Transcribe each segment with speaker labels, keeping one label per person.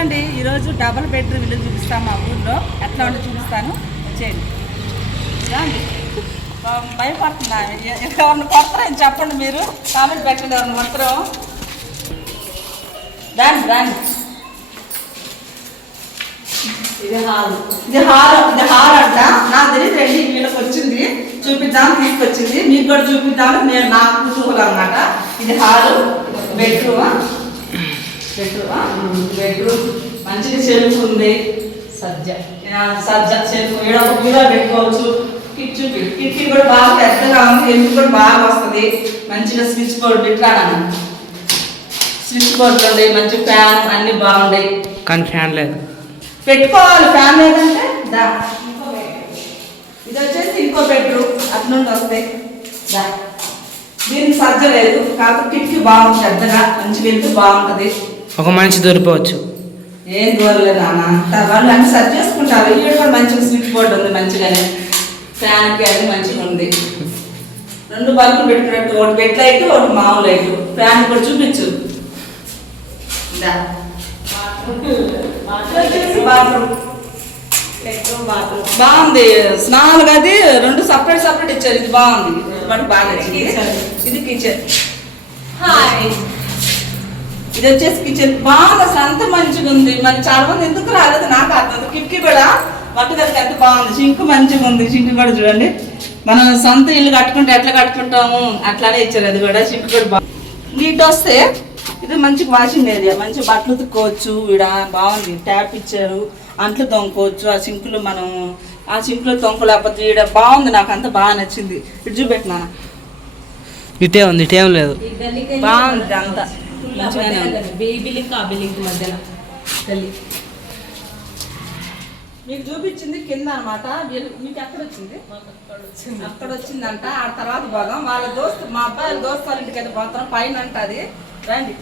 Speaker 1: అండి ఈరోజు double bedroom ఇల్లు చూపిస్తాను మా ఊర్లో. ఎట్లా ఉంటే చూపిస్తాను. వచ్చేయండి రండి పాపం భయపడుతున్నా. ఎవరిని కొడతారని చెప్పండి మీరు? కామెంట్ పెట్టండి ఎవరిని కొడతారో. దాని దాని ఇది హాల్. ఇది హాల్ ఇది హాల్ అంట. నాకు తెలియదు రెండు వీళ్ళకి వచ్చింది. చూపిద్దాం తీసుకొచ్చింది. మీకు కూడా చూపిద్దాం. నేను నాకు చూడాలన్నమాట అనమాట ఇది హాల్ బెడ్రూమ్ బెడ్రూమ్ మంచిగా సెల్ఫ్ ఉంది.
Speaker 2: సజ్జ.
Speaker 1: సజ్జ ఈడ ఒక బీరో పెట్టుకోవచ్చు. కిట్ చూపి కిటికీ కూడా బాగా పెద్దగా ఉంది ఎందుకు కూడా బాగా వస్తుంది. మంచిగా స్విచ్ బోర్డు పెట్టాను స్విచ్ బోర్డు ఉంది మంచి ఫ్యాన్ అన్ని బాగున్నాయి
Speaker 3: కానీ ఫ్యాన్ లేదు.
Speaker 1: పెట్టుకోవాలి ఫ్యాన్ లేదంటే దా. ఇది వచ్చేసి ఇంకో బెడ్రూమ్ అటు నుండి వస్తాయి దా. దీనికి సజ్జ లేదు కాకపోతే కిటికీ బాగుంది పెద్దగా మంచి వెళ్తూ బాగుంటుంది.
Speaker 3: ఒక మనిషి దొరికిపోవచ్చు
Speaker 1: ఏం దూరలేదు అంత వాళ్ళు అన్ని సరి చేసుకుంటారు. ఈడ కూడా మంచిగా స్విచ్ బోర్డు ఉంది మంచిగానే. ఫ్యాన్కి అది మంచిగా ఉంది. రెండు బల్బులు పెట్టుకున్నట్టు ఒకటి బెడ్ లైట్ ఒకటి మామూలు లైట్ ఫ్యాన్ కూడా చూపించు. బాగుంది. స్నానాలు గది రెండు సపరేట్ సపరేట్ ఇచ్చారు. ఇది బాగుంది. మనకు బాగా ఇది కిచెన్ ఇది వచ్చేసి కిచెన్ బాగా అసలు అంత మంచిగా ఉంది. మరి చాలా మంది ఎందుకు రాలేదు? నాకు అర్థం. కిటికీ కూడా మట్టి దగ్గర ఎంత బాగుంది. సింక్ మంచిగా ఉంది. సింక్ కూడా చూడండి. మనం సొంత ఇల్లు కట్టుకుంటే ఎట్లా కట్టుకుంటాము? అట్లానే ఇచ్చారు. అది కూడా సింక్ కూడా బాగుంది నీట్ వస్తే ఇది మంచి వాషింగ్ ఏరియా మంచి బట్టలు ఉతుక్కోవచ్చు. ఈడ బాగుంది. ట్యాప్ ఇచ్చారు. అంట్లు తొంకోవచ్చు ఆ సింకులు మనం ఆ సింకులో తొంకు లేకపోతే ఈడ బాగుంది. నాకు అంత బాగా నచ్చింది. ఇటు చూపెట్టినా
Speaker 3: ఇటే ఉంది. ఇటేం లేదు.
Speaker 1: బాగుంది అంతా.
Speaker 2: బేబీ లింక్ ఆ బిల్లింగ్ మధ్యలో
Speaker 1: మీకు చూపించింది కింద అనమాట మీకు ఎక్కడ వచ్చింది? అక్కడ వచ్చిందంట. ఆ తర్వాత భాగం వాళ్ళ దోస్తు మా అబ్బాయి దోస్తు వాళ్ళ ఇంటికి అయితే పోతాం. పైన అంట అది. రండి.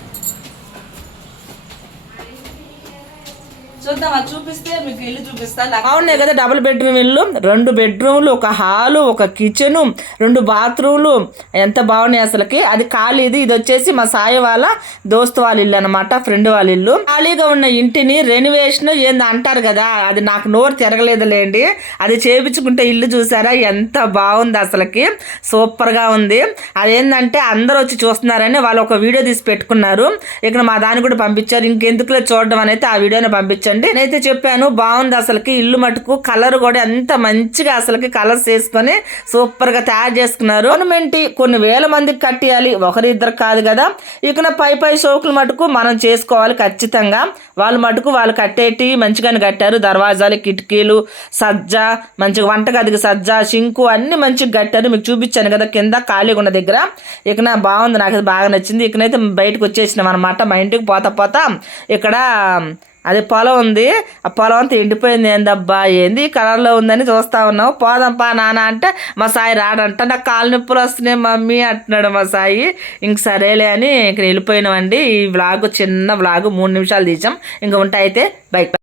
Speaker 1: చూద్దాం అది చూపిస్తే మీకు ఇల్లు చూపిస్తా బాగున్నాయి కదా డబుల్ బెడ్రూమ్ ఇల్లు. రెండు బెడ్రూమ్లు ఒక హాలు ఒక కిచెను రెండు బాత్రూమ్లు ఎంత బాగున్నాయి అసలుకి. అది ఖాళీది. ఇది వచ్చేసి మా సాయి వాళ్ళ దోస్తు వాళ్ళ ఇల్లు అనమాట ఫ్రెండ్ వాళ్ళ ఇల్లు. ఖాళీగా ఉన్న ఇంటిని రెనివేషన్ ఏందో అంటారు కదా అది నాకు నోరు తిరగలేదులేండి అది చేపించుకుంటే ఇల్లు చూసారా? ఎంత బాగుంది అసలుకి. సూపర్గా ఉంది. అదేంటంటే అందరూ వచ్చి చూస్తున్నారని వాళ్ళు ఒక వీడియో తీసి పెట్టుకున్నారు. ఇక్కడ మా దాన్ని కూడా పంపించారు. ఇంకెందుకులే చూడడం అనేది ఆ వీడియోని పంపించండి. నేనైతే చెప్పాను బాగుంది అసలుకి. ఇల్లు మటుకు కలర్ కూడా ఎంత మంచిగా అసలుకి కలర్స్ వేసుకొని సూపర్గా తయారు చేసుకున్నారు. గవర్నమెంట్ కొన్ని వేల మందికి కట్టియాలి. ఒకరిద్దరు కాదు కదా. ఇక పై పై షోకులు మటుకు మనం చేసుకోవాలి ఖచ్చితంగా. వాళ్ళు మటుకు వాళ్ళు కట్టేటి మంచిగానే కట్టారు. దర్వాజాలు కిటికీలు సజ్జ మంచిగా వంటగదికి సజ్జ షింకు అన్ని మంచిగా కట్టారు. మీకు చూపించాను కదా కింద ఖాళీగా ఉన్న దగ్గర. ఇక నా బాగుంది. నాకు బాగా నచ్చింది. ఇకనైతే బయటకు వచ్చేసినాం అనమాట మా ఇంటికి పోతా పోతా ఇక్కడ అది పొలం ఉంది. ఆ పొలం అంతా ఎండిపోయింది. ఏందబ్బా? ఏంది? కలర్లో ఉందని చూస్తా ఉన్నావు. పోదాంపా నాన్న అంటే మా సాయి రాడంట. నాకు కాలు నొప్పులు వస్తున్నాయి మమ్మీ అంటున్నాడు మా సాయి. ఇంక సరేలే అని ఇక్కడ వెళ్ళిపోయినామండి. ఈ వ్లాగ్ చిన్న వ్లాగ్ మూడు నిమిషాలు తీసాం. ఇంక ఉంటాయి అయితే బైక్